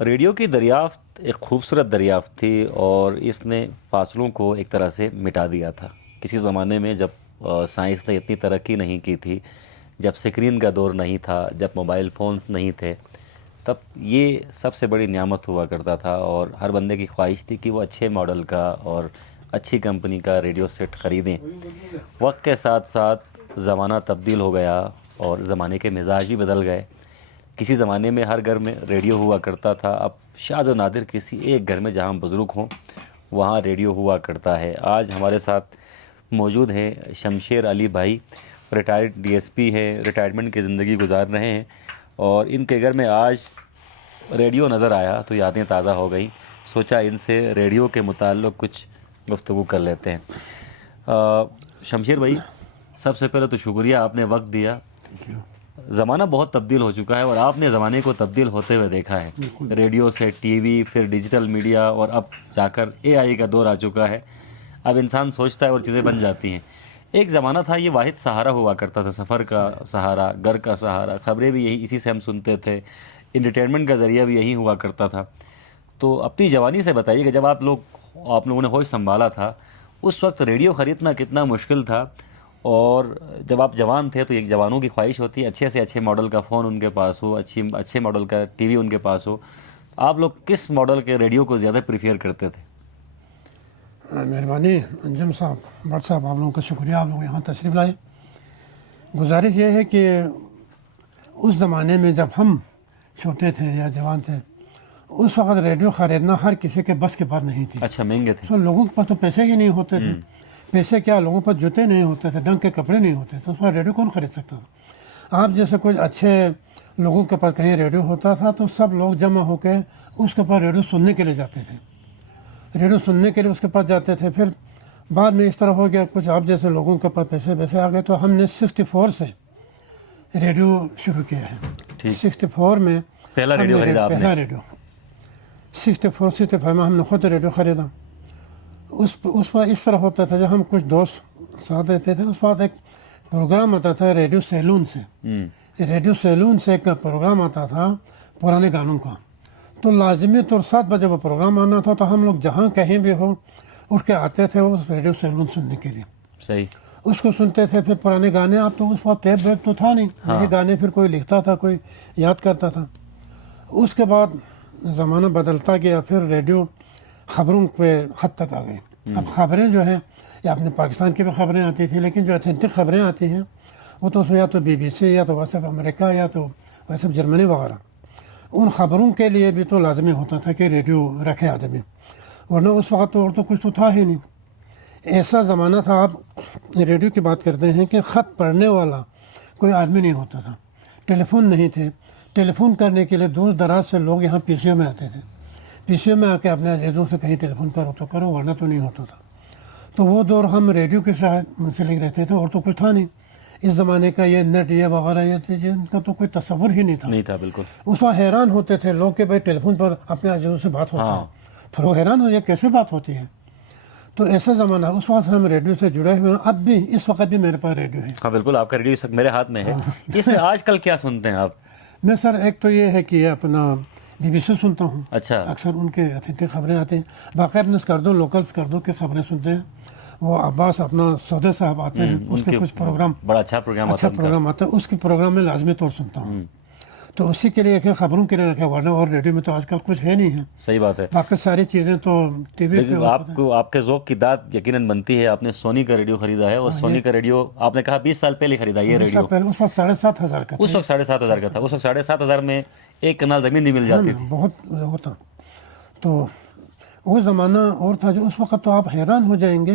Radio کی دریافت ایک خوبصورت دریافت تھی اور اس نے فاصلوں کو ایک طرح سے مٹا دیا تھا. کسی زمانے میں جب سائنس نے اتنی ترقی نہیں کی تھی، جب اسکرین کا دور نہیں تھا، جب موبائل فون نہیں تھے، تب یہ سب سے بڑی نعمت ہوا کرتا تھا اور ہر بندے کی خواہش تھی کہ وہ اچھے ماڈل کا اور اچھی کمپنی کا ریڈیو سیٹ خریدیں. وقت کے ساتھ ساتھ زمانہ تبدیل ہو گیا اور زمانے کے مزاج بھی بدل گئے. کسی زمانے میں ہر گھر میں ریڈیو ہوا کرتا تھا، اب شاذ و نادر کسی ایک گھر میں جہاں بزرگ ہوں وہاں ریڈیو ہوا کرتا ہے. آج ہمارے ساتھ موجود ہیں شمشیر علی بھائی، ریٹائرڈ ڈی ایس پی ہے، ریٹائرمنٹ کی زندگی گزار رہے ہیں اور ان کے گھر میں آج ریڈیو نظر آیا تو یادیں تازہ ہو گئیں. سوچا ان سے ریڈیو کے متعلق کچھ گفتگو کر لیتے ہیں. شمشیر بھائی، سب سے پہلے تو شکریہ، آپ نے وقت دیا. زمانہ بہت تبدیل ہو چکا ہے اور آپ نے زمانے کو تبدیل ہوتے ہوئے دیکھا ہے. ریڈیو سے ٹی وی، پھر ڈیجیٹل میڈیا اور اب جا کر اے آئی کا دور آ چکا ہے. اب انسان سوچتا ہے اور چیزیں بن جاتی ہیں. ایک زمانہ تھا یہ واحد سہارا ہوا کرتا تھا، سفر کا سہارا، گھر کا سہارا، خبریں بھی یہی اسی سے ہم سنتے تھے، انٹرٹینمنٹ کا ذریعہ بھی یہی ہوا کرتا تھا. تو اپنی جوانی سے بتائیے کہ جب آپ لوگوں نے ہوش سنبھالا تھا اس وقت ریڈیو خریدنا کتنا مشکل تھا، اور جب آپ جوان تھے تو ایک جوانوں کی خواہش ہوتی ہے اچھے سے اچھے ماڈل کا فون ان کے پاس ہو، اچھے ماڈل کا ٹی وی ان کے پاس ہو. آپ لوگ کس ماڈل کے ریڈیو کو زیادہ پریفیئر کرتے تھے؟ مہربانی انجم صاحب، بٹ صاحب، آپ لوگوں کا شکریہ، آپ لوگ یہاں تشریف لائے. گزارش یہ ہے کہ اس زمانے میں جب ہم چھوٹے تھے یا جوان تھے اس وقت ریڈیو خریدنا ہر کسی کے بس کے بات نہیں تھی. اچھا، مہنگے تھے. تو لوگوں کے پاس تو پیسے ہی نہیں ہوتے تھے. پیسے کیا، لوگوں پر جوتے نہیں ہوتے تھے، ڈنگ کے کپڑے نہیں ہوتے تھے، اس وقت ریڈیو کون خرید سکتا تھا؟ آپ جیسے کچھ اچھے لوگوں کے پاس کہیں ریڈیو ہوتا تھا تو سب لوگ جمع ہو کے اس کے پاس ریڈیو سننے کے لیے جاتے تھے. ریڈیو سننے کے لیے اس کے پاس جاتے تھے. پھر بعد میں اس طرح ہو گیا، کچھ آپ جیسے لوگوں کے پاس پیسے ویسے آ گئے تو ہم نے 64 سے ریڈیو شروع کیا ہے. 64 میں پہلا ریڈیو خریدا آپ نے؟ پہلا ریڈیو 65 میں ہم نے خود ریڈیو خریدا. اس وقت اس طرح ہوتا تھا، جب ہم کچھ دوست ساتھ رہتے تھے اس وقت ایک پروگرام آتا تھا ریڈیو سیلون سے. ریڈیو سیلون سے ایک پروگرام آتا تھا پرانے گانوں کا. تو لازمی طور 7 بجے وہ پروگرام آنا تھا تو ہم لوگ جہاں کہیں بھی ہو اٹھ کے آتے تھے اس ریڈیو سیلون سننے کے لیے. صحیح. اس کو سنتے تھے. پھر پرانے گانے، آپ تو اس وقت ٹیپ ویپ تو تھا نہیں، یہ گانے پھر کوئی لکھتا تھا، کوئی یاد کرتا تھا. اس کے بعد زمانہ بدلتا گیا، پھر ریڈیو خبروں پہ حد تک آ گئی. اب خبریں جو ہیں یا اپنے پاکستان کی بھی خبریں آتی تھیں، لیکن جو اتھینٹک خبریں آتی ہیں وہ تو یا تو BBC یا تو ویسے امریکہ یا تو ویسے جرمنی وغیرہ. ان خبروں کے لیے بھی تو لازمی ہوتا تھا کہ ریڈیو رکھے آدمی، ورنہ اس وقت تو اور تو کچھ تو تھا ہی نہیں. ایسا زمانہ تھا. آپ ریڈیو کی بات کرتے ہیں کہ خط پڑھنے والا کوئی آدمی نہیں ہوتا تھا، ٹیلی فون نہیں تھے. ٹیلی فون کرنے کے لیے دور دراز سے لوگ یہاں PCO میں آتے تھے. PCO میں آ کے اپنے عزیزوں سے کہیں ٹیلی فون کرو تو کرو، ورنہ تو نہیں ہوتا تھا. تو وہ دور ہم ریڈیو کے ساتھ منسلک رہتے تھے، اور تو کچھ تھا نہیں. اس زمانے کا یہ نیٹ یہ وغیرہ یہ چیزیں ان کا تو کوئی تصور ہی نہیں تھا. بالکل. اس وقت حیران ہوتے تھے لوگ کہ بھائی ٹیلی فون پر اپنے عزیزوں سے بات ہوتی ہے. تو لوگ حیران ہو جائے کیسے بات ہوتی ہے. تو ایسا زمانہ، اس وقت ہم ریڈیو سے جڑے ہوئے ہیں. اب بھی اس وقت بھی میرے پاس ریڈیو ہے. ہاں بالکل، آپ کا ریڈیو اس وقت میرے ہاتھ میں ہے. اس میں آج کل کیا سنتے ہیں آپ؟ میں سر ایک تو یہ ہے کہ اپنا BBC سنتا ہوں. اچھا. اکثر ان کے اتھینٹک خبریں آتی ہیں. باقاعدہ نیوز کر دو، لوکلس کر دو کے خبریں سنتے ہیں. وہ عباس اپنا سودے صاحب آتے ہیں، اس کے کچھ پروگرام، بڑا اچھا پروگرام آتا ہے. اس کے پروگرام میں لازمی طور سنتا ہوں. تو اسی کے لیے خبروں کے لیے رکھا، ورنہ اور ریڈیو میں تو آج کل کچھ ہے نہیں ہے. صحیح بات ہے. باقی ساری چیزیں تو ٹی وی پہ. آپ کے ذوق کی داد یقیناً بنتی ہے. آپ نے سونی کا ریڈیو خریدا ہے، اور سونی کا ریڈیو آپ نے کہا 20 سال پہلے خریدا. یہ ریڈیو اس وقت 7,500 کا تھا. اس وقت 7,500 کا تھا. اس وقت 7,500 میں ایک کنال زمین نہیں مل جاتی تھی. بہت ہوتا. تو وہ زمانہ اور تھا. جو اس وقت تو آپ حیران ہو جائیں گے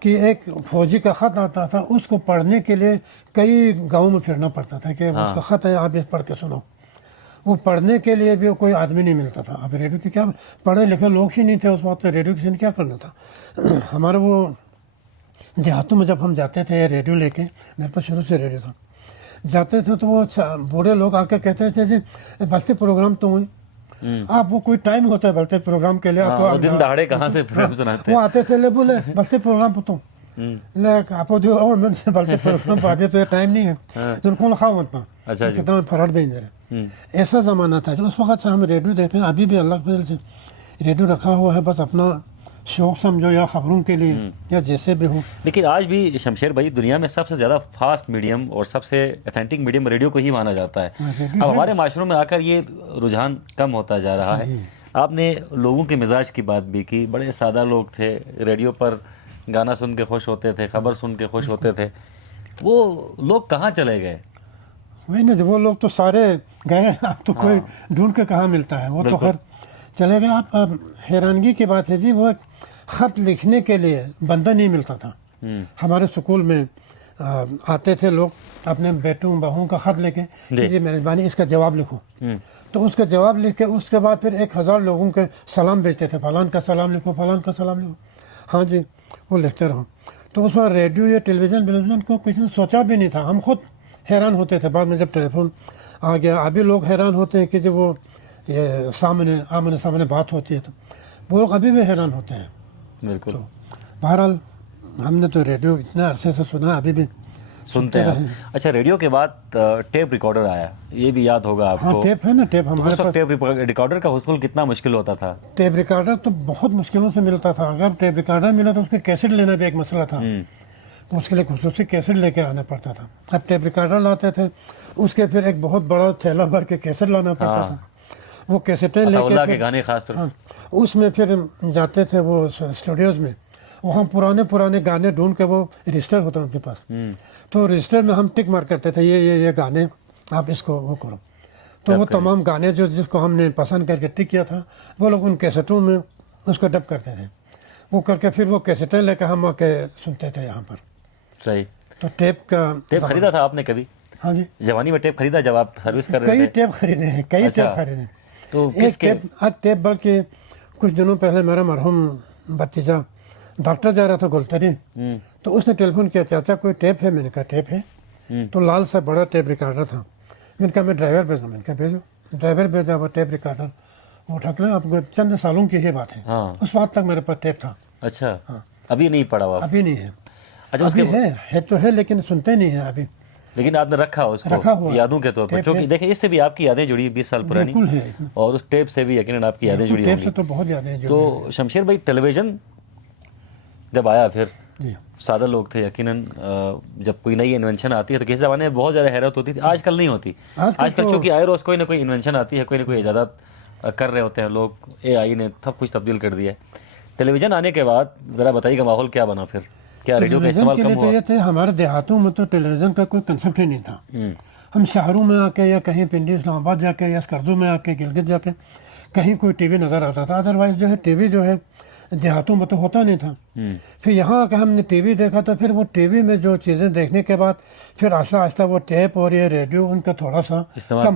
کہ ایک فوجی کا خط آتا تھا، اس کو پڑھنے کے لیے کئی گاؤں میں پھرنا پڑتا تھا کہ اس کا خط ہے، آپ اس پڑھ کے سنو. وہ پڑھنے کے لیے بھی کوئی آدمی نہیں ملتا تھا. اب ریڈیو کی کیا، پڑھے لکھے لوگ ہی نہیں تھے اس وقت. ریڈیو کسی نے کیا کرنا تھا. ہمارے وہ دیہاتوں میں جب ہم جاتے تھے ریڈیو لے کے، میرے پاس شروع سے ریڈیو تھا، جاتے تھے تو وہ بوڑھے لوگ آ کے کہتے تھے جی بلتے پروگرام تو ہوئی. آپ وہ کوئی ٹائم ہوتا ہے بلتے پروگرام کے لیے، آپ دن دہاڑے کہاں سے سناتے ہیں. وہ آتے تھے لے بولے بلتے پروگرام پتوں آپ بلتے پروگرام ابھی تو یہ ٹائم نہیں ہے. تو کون خواہ ہوتا کتنا فرٹ دیں جا رہے. ایسا زمانہ تھا جو اس وقت سے ہم ریڈیو دیکھتے ہیں. ابھی بھی اللہ کے فضل سے ریڈیو رکھا ہوا ہے, بس اپنا شوق سمجھو یا خبروں کے لیے یا جیسے بھی ہو. لیکن آج بھی شمشیر بھائی دنیا میں سب سے زیادہ فاسٹ میڈیم اور سب سے اتھینٹک میڈیم ریڈیو کو ہی مانا جاتا ہے. اب ہمارے معاشروں میں آ کر یہ رجحان کم ہوتا جا رہا ہے. آپ نے لوگوں کے مزاج کی بات بھی کی. بڑے سادہ لوگ تھے, ریڈیو پر گانا سن کے خوش ہوتے تھے, خبر سن کے خوش ہوتے تھے. وہ لوگ کہاں چلے گئے؟ وہی نا, وہ لوگ تو سارے گئے, اب تو کوئی ڈھونڈ کے کہاں ملتا ہے. وہ تو خیر چلے گئے. آپ حیرانگی کی بات ہے جی, وہ خط لکھنے کے لیے بندہ نہیں ملتا تھا. ہمارے سکول میں آتے تھے لوگ اپنے بیٹوں بہوؤں کا خط لے کے کہ جی مہربانی اس کا جواب لکھو. تو اس کا جواب لکھ کے اس کے بعد پھر 1000 لوگوں کے سلام بھیجتے تھے, فلان کا سلام لکھو, فلان کا سلام لکھو. ہاں جی, وہ لکھتے رہو. تو اس وقت ریڈیو یا ٹیلی ویژن کو کسی نے سوچا بھی نہیں تھا. ہم خود حیران ہوتے تھے. بعد میں جب ٹیلی فون آ گیا, ابھی لوگ حیران ہوتے ہیں کہ جب وہ یہ آمنے سامنے بات ہوتی ہے تو وہ لوگ ابھی بھی حیران ہوتے ہیں. بالکل. بہرحال ہم نے تو ریڈیو اتنے عرصے سے سنا, ابھی بھی سنتے ہیں. اچھا, ریڈیو کے بعد ٹیپ ریکارڈر آیا, یہ بھی یاد ہوگا آپ ہاں کو. ٹیپ ہے نا, ٹیپ ہمارے پاس. ٹیپ ریکارڈر کا حصول کتنا مشکل ہوتا تھا. ٹیپ ریکارڈر تو بہت مشکلوں سے ملتا تھا. اگر ٹیپ ریکارڈر ملا تو اس کے کیسٹ لینا بھی ایک مسئلہ تھا. تو اس کے لیے خصوصی کیسٹ لے کے آنا پڑتا تھا. اب ٹیپ ریکارڈر لاتے تھے, اس کے پھر ایک بہت بڑا تھیلا بھر کے کیسٹ لانا پڑتا تھا. وہ کیسٹیں لے کے گانے خاص طور اس میں پھر جاتے تھے وہ اسٹوڈیوز میں, وہاں پرانے گانے ڈھونڈ کے, وہ رجسٹر ہوتا ان کے پاس, تو رجسٹر میں ہم ٹک مار کرتے تھے یہ گانے آپ اس کو وہ کرو. تو وہ تمام گانے جس کو ہم نے پسند کر کے ٹک کیا تھا, وہ لوگ ان کیسٹوں میں اس کو ڈب کرتے تھے. وہ کر کے پھر وہ کیسٹیں لے کے ہم آ کے سنتے تھے یہاں پر. صحیح. تو ٹیپ خریدا تھا آپ نے کبھی؟ ہاں جی, جوانی میں ٹیپ خریدا جب آپ سروس کر رہے تھے؟ کئی ٹیپ خریدے ہیں, کئی ٹیپ خریدے ہیں. تو ایک ٹیپ بلکہ کچھ دنوں پہلے میرا مرحوم بھتیجا ڈاکٹر جا رہا تھا گلتری, تو اس نے ٹیلی فون کیا, چاچا کوئی ٹیپ ہے؟ میں نے کہا ٹیپ ہے. تو لال سا بڑا ٹیپ ریکارڈر تھا. میں نے کہا میں ڈرائیور بھیجوں. میں نے کہا بھیجو. ڈرائیور بھیجا, وہ ٹیپ ریکارڈر وہ اٹھا کے, اب چند سالوں کی یہ بات ہے. اس وقت تک میرے پاس ٹیپ تھا. اچھا, ابھی نہیں پڑا ہوا؟ ابھی نہیں ہے. اچھا, اس کے ہے تو ہے لیکن سنتے نہیں ہیں ابھی. لیکن آپ نے رکھا اس کو یادوں کے طور پر, کیونکہ دیکھیں اس سے بھی آپ کی یادیں جڑی 20 سال پرانی, اور اس ٹیپ سے بھی یقیناً آپ کی یادیں جڑی ٹیپ سے تو بہت یادیں جڑی. تو شمشیر بھائی ٹیلی ویژن جب آیا, پھر سادہ لوگ تھے یقیناً, جب کوئی نئی انوینشن آتی ہے تو کسی زمانے میں بہت زیادہ حیرت ہوتی تھی. آج کل نہیں ہوتی. آج کل چونکہ آئے روز کوئی نہ کوئی انوینشن آتی ہے, کوئی نہ کوئی ایجادات کر رہے ہوتے ہیں لوگ. اے آئی نے سب کچھ تبدیل کر دیا ہے. ٹیلی ویژن آنے کے بعد ذرا بتائیے گا ماحول کیا بنا پھر؟ کیا ریڈیو کا استعمال کم ہوا؟ یہ تھے ہمارے دیہاتوں میں تو ٹیلی ویژن کا کوئی کنسیپٹ ہی نہیں تھا. ہم شہروں میں آ کے یا کہیں پنڈی اسلام آباد جا کے یا اسکردو میں آ کے گلگت جا کے کہیں کوئی ٹی وی نظر آتا تھا. ادروائز جو ہے ٹی وی جو ہے دیہاتوں میں تو ہوتا نہیں تھا. پھر یہاں آ کے ہم نے ٹی وی دیکھا تو پھر وہ ٹی وی میں جو چیزیں دیکھنے کے بعد پھر آہستہ آہستہ وہ ٹیپ اور یہ ریڈیو ان کا تھوڑا سا استعمال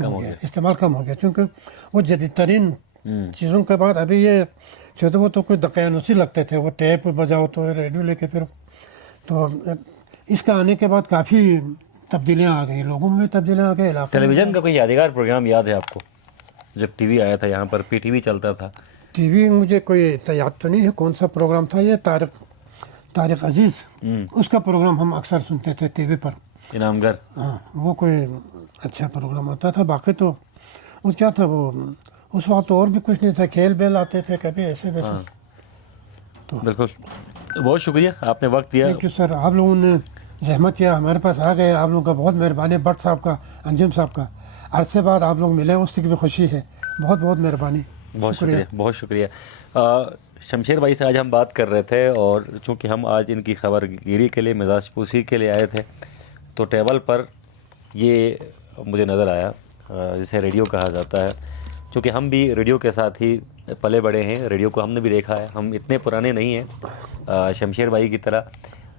کم ہو گیا, کیونکہ وہ جدید ترین چیزوں کے بعد ابھی یہ چھوٹے وہ تو کوئی دقیانوسی لگتے تھے. وہ ٹیپ بجاؤ تو ریڈیو لے کے پھر, تو اس کا آنے کے بعد کافی تبدیلیاں آ گئی, لوگوں میں تبدیلیاں آ گئی. ٹیلی ویژن کا کوئی یادگار پروگرام یاد ہے آپ کو جب ٹی وی آیا تھا یہاں پر؟ پی ٹی وی چلتا تھا. ٹی وی مجھے کوئی یاد تو نہیں ہے کون سا پروگرام تھا. یہ طارق عزیز, اس کا پروگرام ہم اکثر سنتے تھے ٹی وی پر. انعام گر, ہاں وہ کوئی اچھا پروگرام ہوتا تھا. باقی تو وہ کیا تھا, وہ اس وقت اور بھی کچھ نہیں تھا. کھیل بیل آتے تھے کبھی ایسے ویسے. تو بالکل, بہت شکریہ آپ نے وقت دیا. تھینک یو سر, آپ لوگوں نے زحمت کیا, ہمارے پاس آ گئے. آپ لوگوں کا بہت مہربانی. بٹ صاحب کا, انجم صاحب کا, عرصے بعد آپ لوگ ملے, اس کی بھی خوشی ہے. بہت بہت مہربانی. بہت شکریہ, بہت شکریہ. شمشیر بھائی سے آج ہم بات کر رہے تھے, اور چونکہ ہم آج ان کی خبر گیری کے لیے, مزاج پوسی کے لیے آئے تھے, تو ٹیبل پر یہ مجھے نظر آیا جسے ریڈیو کہا جاتا ہے. چونکہ ہم بھی ریڈیو کے ساتھ ہی پلے بڑے ہیں, ریڈیو کو ہم نے بھی دیکھا ہے. ہم اتنے پرانے نہیں ہیں شمشیر بھائی کی طرح,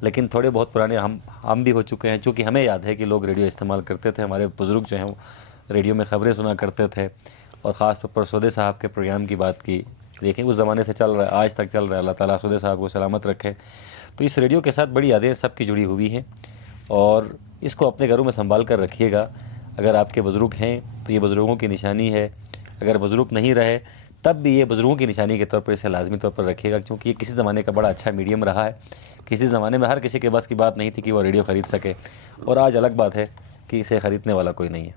لیکن تھوڑے بہت پرانے ہم بھی ہو چکے ہیں. چونکہ ہمیں یاد ہے کہ لوگ ریڈیو استعمال کرتے تھے. ہمارے بزرگ جو ہیں وہ ریڈیو میں خبریں سنا کرتے تھے, اور خاص طور پر سودے صاحب کے پروگرام کی بات کی. دیکھیں اس زمانے سے چل رہا ہے, آج تک چل رہا ہے. اللہ تعالیٰ سودے صاحب کو سلامت رکھے. تو اس ریڈیو کے ساتھ بڑی یادیں سب کی جڑی ہوئی ہیں, اور اس کو اپنے گھروں میں سنبھال کر رکھیے گا. اگر آپ کے بزرگ ہیں تو یہ بزرگوں کی نشانی ہے. اگر بزرگ نہیں رہے تب بھی یہ بزرگوں کی نشانی کے طور پر اسے لازمی طور پر رکھیے گا, کیونکہ یہ کسی زمانے کا بڑا اچھا میڈیم رہا ہے. کسی زمانے میں ہر کسی کے بس کی بات نہیں تھی کہ وہ ریڈیو خرید سکے, اور آج الگ بات ہے کہ اسے خریدنے والا کوئی نہیں ہے.